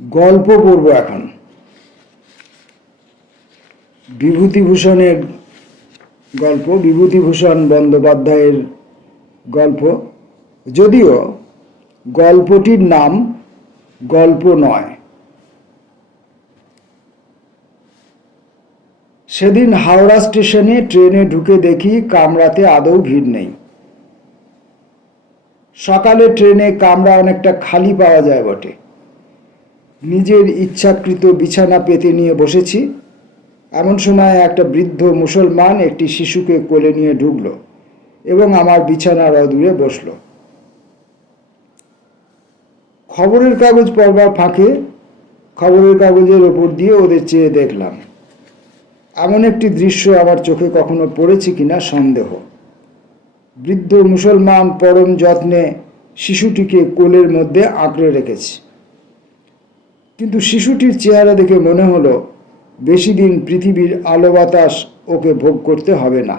গল্প পড়ব এখন। বিভূতিভূষণের গল্প, বিভূতিভূষণ বন্দ্যোপাধ্যায়ের গল্প, যদিও গল্পটির নাম গল্প নয়। সেদিন হাওড়া স্টেশনে ট্রেনে ঢুকে দেখি কামরাতে আদৌ ভিড় নেই। সকালে ট্রেনে কামরা অনেকটা খালি পাওয়া যায় বটে। নিজের ইচ্ছাকৃত বিছানা পেতে নিয়ে বসেছি, এমন সময় একটা বৃদ্ধ মুসলমান একটি শিশুকে কোলে নিয়ে ঢুকল এবং আমার বিছানার অদূরে বসল। খবরের কাগজ পড়বার ফাঁকে খবরের কাগজের ওপর দিয়ে ওদের চেয়ে দেখলাম। এমন একটি দৃশ্য আমার চোখে কখনো পড়েছে কিনা সন্দেহ। বৃদ্ধ মুসলমান পরম যত্নে শিশুটিকে কোলের মধ্যে আঁকড়ে রেখেছে, কিন্তু শিশুটির চেহারা দেখে মনে হলো বেশি দিন পৃথিবীর আলো বাতাস ওকে ভোগ করতে হবে না।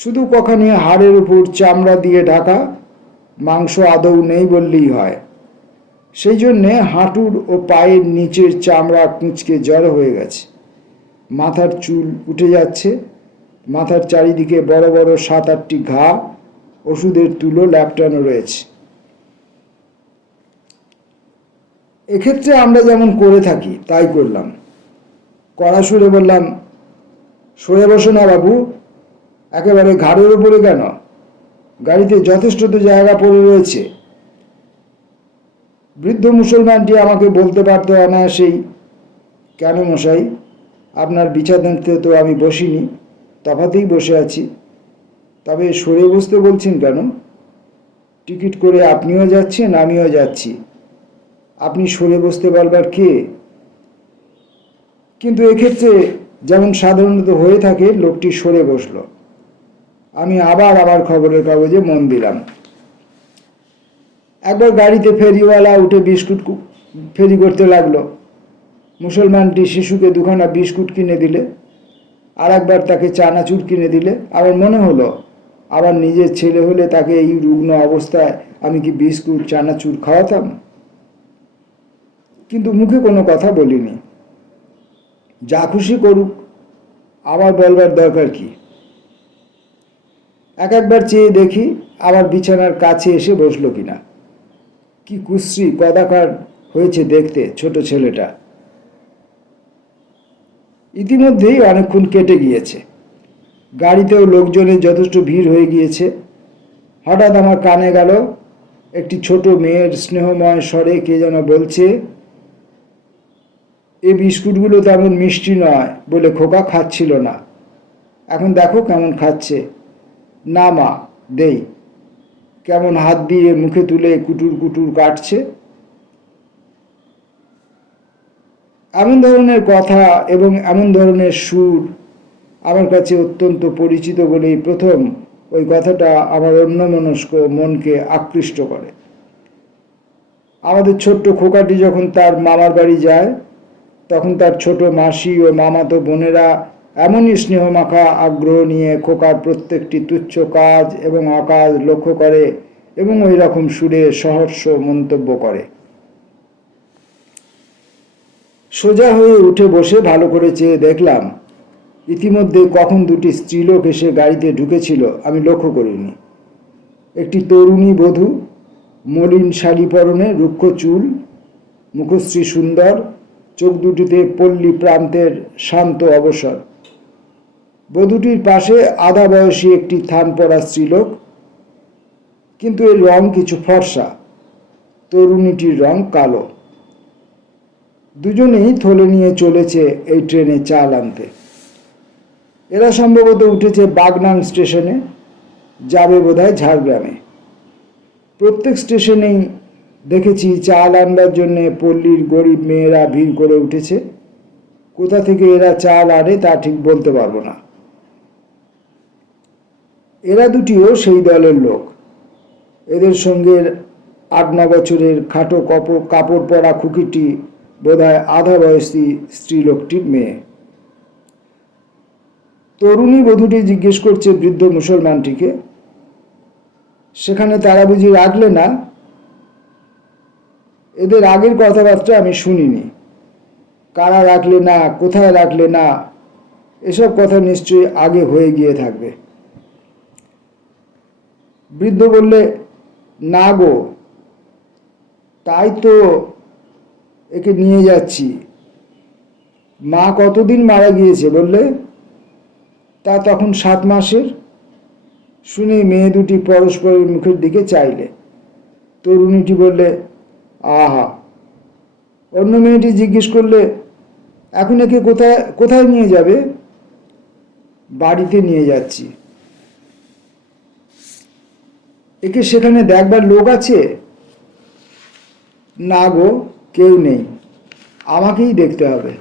শুধু কখানি হাড়ের উপর চামড়া দিয়ে ঢাকা, মাংস আদৌ নেই বললেই হয়। সেই জন্যে হাঁটুর ও পায়ের নিচের চামড়া কুঁচকে জড়ো হয়ে গেছে। মাথার চুল উঠে যাচ্ছে, মাথার চারিদিকে বড় বড় 7-8টি ঘা, ওষুধের তুলো ল্যাপটানো রয়েছে। এক্ষেত্রে আমরা যেমন করে থাকি তাই করলাম। কড়া সুরে বললাম, সরে বসো না বাবু, একেবারে ঘাড়ের উপরে কেন? গাড়িতে যথেষ্ট তো জায়গা পড়ে রয়েছে। বৃদ্ধ মুসলমানটি আমাকে বলতে পারত অনায়াসেই, কেন মশাই, আপনার বিছানাতে তো আমি বসিনি, তফাতেই বসে আছি। তবে সরে বসতে বলছেন কেন? টিকিট করে আপনিও যাচ্ছেন, আমিও যাচ্ছি, আপনি সরে বসতে বলবার কে? কিন্তু এক্ষেত্রে যেমন সাধারণত হয়ে থাকে, লোকটি সরে বসল। আমি আবার আমার খবরের কাগজে মন দিলাম। একবার গাড়িতে ফেরিওয়ালা উঠে বিস্কুট ফেরি করতে লাগলো। মুসলমানটি শিশুকে 2খানা বিস্কুট কিনে দিলে, আর একবার তাকে চানাচুর কিনে দিলে। আমার মনে হলো, আবার নিজের ছেলে হলে তাকে এই রুগ্ন অবস্থায় আমি কি বিস্কুট চানাচুর খাওয়াতাম? কিন্তু মুখে কোনো কথা বলিনি। যা খুশি করুক, আমার বলবার দরকার কি? একবার চেয়ে দেখি আমার বিছানার কাছে এসে বসলো কিনা। কি কুশ্রী কদাকার হয়েছে দেখতে ছোট ছেলেটা। ইতিমধ্যেই অনেকক্ষণ কেটে গিয়েছে, গাড়িতেও লোকজনের যথেষ্ট ভিড় হয়ে গিয়েছে। হঠাৎ আমার কানে গেল একটি ছোট মেয়ের স্নেহময় স্বরে কে যেন বলছে, এই বিস্কুটগুলো তেমন মিষ্টি নয় বলে খোকা খাচ্ছিল না, এখন দেখো কেমন খাচ্ছে। না মা, দেই। কেমন হাত দিয়ে মুখে তুলে কুটুর কুটুর কাটছে। এমন ধরনের কথা এবং এমন ধরনের সুর আমার কাছে অত্যন্ত পরিচিত বলেই প্রথম ওই কথাটা আমার অন্যমনস্ক মনকে আকৃষ্ট করে। আমাদের ছোট্ট খোকাটি যখন তার মামার বাড়ি যায়, তখন তার ছোট মাসি ও মামাতো বোনেরা এমনই স্নেহমাখা আগ্রহ নিয়ে খোকার প্রত্যেকটি তুচ্ছ কাজ এবং অকাজ লক্ষ্য করে এবং ওই রকম সুরে সহর্ষ মন্তব্য করে। সোজা হয়ে উঠে বসে ভালো করে চেয়ে দেখলাম, ইতিমধ্যে কখন 2টি স্ত্রীলোক এসে গাড়িতে ঢুকেছিল আমি লক্ষ্য করিনি। একটি তরুণী বধূ, মলিন শাড়ি পরনে, রুক্ষ চুল, মুখশ্রী সুন্দর, চোখ দুটিতে পল্লী প্রান্তের শান্ত অবসর। বধূটির পাশে আধা বয়সী একটি থান পড়া স্ত্রীলোক, কিন্তু এর রং কিছু ফর্সা, তরুণীটির রং কালো। দুজনেই থলে নিয়ে চলেছে এই ট্রেনে চাল আনতে। এরা সম্ভবত উঠেছে বাগনান স্টেশনে, যাবে বোধহয় ঝাড়গ্রামে। প্রত্যেক স্টেশনেই দেখেছি চাল আনবার জন্যে পল্লীর গরিব মেয়েরা ভিড় করে উঠেছে। কোথা থেকে এরা চাল আনে তা ঠিক বলতে পারবো না। এরা দুটিও সেই দলের লোক। এদের সঙ্গে 8-9 বছরের খাটো কাপড় পরা খুকিটি বোধহয় আধা বয়সী স্ত্রীলোকটির মেয়ে। তরুণী বধূটি জিজ্ঞেস করছে বৃদ্ধ মুসলমানটিকে, সেখানে তারা বুঝি রাখলে না? এদের আগের কথাবার্তা আমি শুনিনি। কারা রাখলে না, কোথায় রাখলে না, এসব কথা নিশ্চয়ই আগে হয়ে গিয়ে থাকবে। বৃদ্ধ বললে, না গো, তাই তো একে নিয়ে যাচ্ছি। মা কতদিন মারা গিয়েছে বললে? তা তখন 7 মাসের। শুনে মেয়ে দুটি পরস্পরের মুখের দিকে চাইলে। তরুণীটি বললে, আহা। অন্য মেয়েটি জিজ্ঞেস করলে, এখন একে কোথায় কোথায় নিয়ে যাবে? বাড়িতে নিয়ে যাচ্ছি। একে সেখানে দেখবার লোক আছে? না গো, কেউ নেই, আমাকেই দেখতে হবে।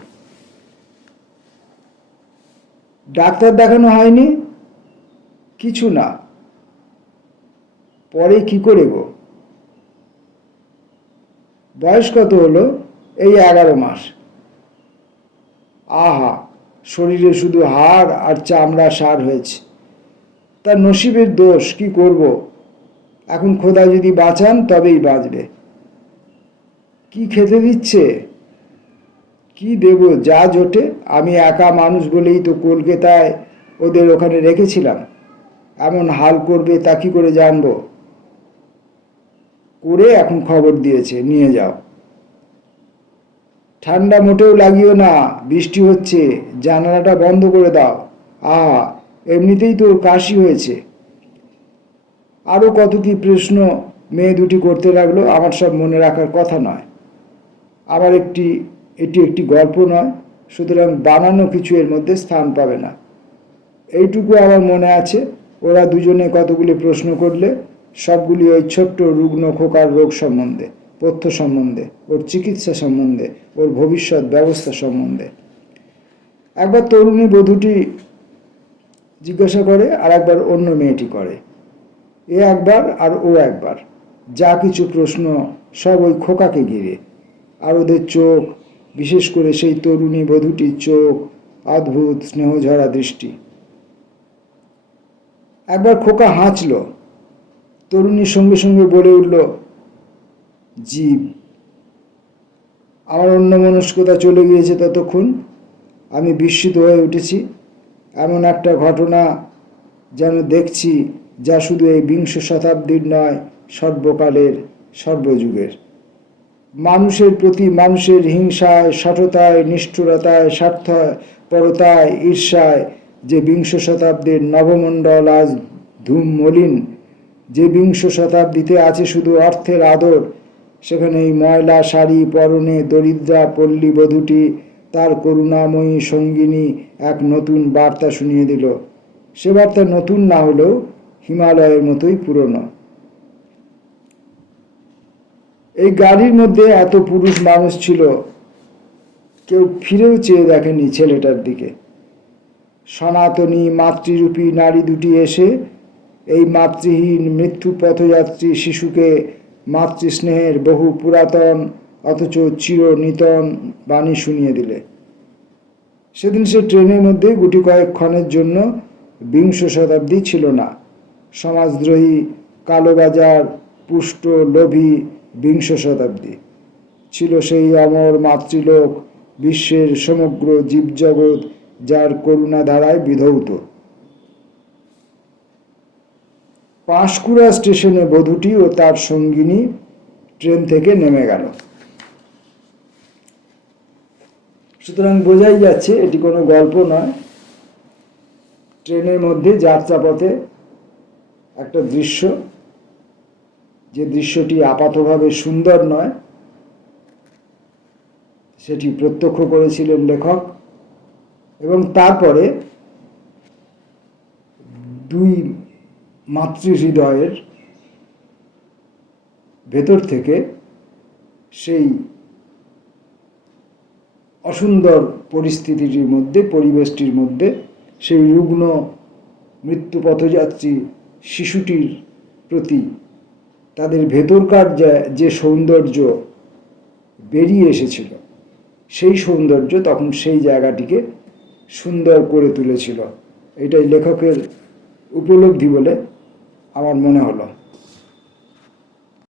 ডাক্তার দেখানো হয়নি? কিছু না। পরে কি করে গো? বয়স কত হলো? এই 11 মাস। আহা, শরীরে শুধু হাড় আর চামড়া সার হয়েছে। তার নসিবের দোষ, কি করব? এখন খোদা যদি বাঁচান তবেই বাঁচবে। কি খেতে দিচ্ছে? কি দেব, যা জোটে। আমি একা মানুষ বলেই তো কলকাতায় ওদের ওখানে রেখেছিলাম। এমন হাল করবে তা কি করে জানবো? করে এখন খবর দিয়েছে, নিয়ে যাও। ঠান্ডা মোটেও লাগিও না, বৃষ্টি হচ্ছে, জানালাটা বন্ধ করে দাও। আহা, এমনিতেই তো কাশি হয়েছে। আরও কত কি প্রশ্ন মেয়ে দুটি করতে লাগলো, আমার সব মনে রাখার কথা নয়। আমার এটি একটি গল্প নয়, সুতরাং বানানো কিছু এর মধ্যে স্থান পাবে না। এইটুকু আমার মনে আছে, ওরা দুজনে কতগুলি প্রশ্ন করলে, সবগুলি ওই ছোট্ট রুগ্ন খোকার রোগ সম্বন্ধে, পথ্য সম্বন্ধে, ওর চিকিৎসা সম্বন্ধে, ওর ভবিষ্যৎ ব্যবস্থা সম্বন্ধে। একবার তরুণী বধূটি জিজ্ঞাসা করে, আর একবার অন্য মেয়েটি করে। এ একবার আর ও একবার। যা কিছু প্রশ্ন সব ওই খোকাকে ঘিরে। আর ওদের চোখ, বিশেষ করে সেই তরুণী বধূটির চোখ, অদ্ভুত স্নেহঝরা দৃষ্টি। একবার খোকা হাঁচল। তরুণীর সঙ্গে সঙ্গে বলে উঠল, জীব। আমার অন্যমনস্কতা চলে গিয়েছে ততক্ষণ। আমি বিস্মিত হয়ে উঠেছি। এমন একটা ঘটনা যেন দেখছি, যা শুধু এই 20 শতাব্দীর নয়, সর্বকালের, সর্বযুগের। মানুষের প্রতি মানুষের হিংসায়, শঠতায়, নিষ্ঠুরতায়, স্বার্থপরতায়, ঈর্ষায় যে 20 শতাব্দীর নবমণ্ডল আজ ধূম মলিন, যে 20 শতাব্দীতে আছে শুধু অর্থের আদর, সেখানে এই ময়লা শাড়ি পরনে দরিদ্রা পল্লী বধূটি তার করুণাময়ী সঙ্গিনী এক নতুন বার্তা শুনিয়ে দিল। সে বার্তা নতুন না হলেও হিমালয়ের মতোই পুরনো। এই গাড়ির মধ্যে এত পুরুষ মানুষ ছিল, কেউ ফিরেও চেয়ে দেখেনি ছেলেটার দিকে। সনাতনী মাতৃরূপী নারী দুটি এসে এই মাতৃহীন মৃত্যু পথযাত্রী শিশুকে মাতৃস্নেহের বহু পুরাতন অথচ চিরনিতন বাণী শুনিয়ে দিলে। সেদিন সে ট্রেনের মধ্যে গুটি কয়েক ক্ষণের জন্য 20 শতাব্দী ছিল না। সমাজদ্রোহী, কালোবাজার, পুষ্ট, লোভী 20 শতাব্দী ছিল সেই অমর মাতৃলোক, বিশ্বের সমগ্র জীবজগৎ যার করুণা ধারায় বিধৌত। পাঁশকুড়া স্টেশনে বধূটি ও তার সঙ্গিনী ট্রেন থেকে নেমে গেল। সুতরাং বোঝাই যাচ্ছে এটি কোনো গল্প নয়। ট্রেনের মধ্যে যাত্রাপথে একটা দৃশ্য, যে দৃশ্যটি আপাতভাবে সুন্দর নয়, সেটি প্রত্যক্ষ করেছিলেন লেখক। এবং তারপরে দুই মাতৃহৃদয়ের ভেতর থেকে সেই অসুন্দর পরিস্থিতিটির মধ্যে, পরিবেশটির মধ্যে, সেই রুগ্ন মৃত্যুপথযাত্রী শিশুটির প্রতি তাদের ভেতরকার যে সৌন্দর্য বেরিয়ে এসেছিল, সেই সৌন্দর্য তখন সেই জায়গাটিকে সুন্দর করে তুলেছিল। এটাই লেখকের উপলব্ধি বলে আমার মনে হলো।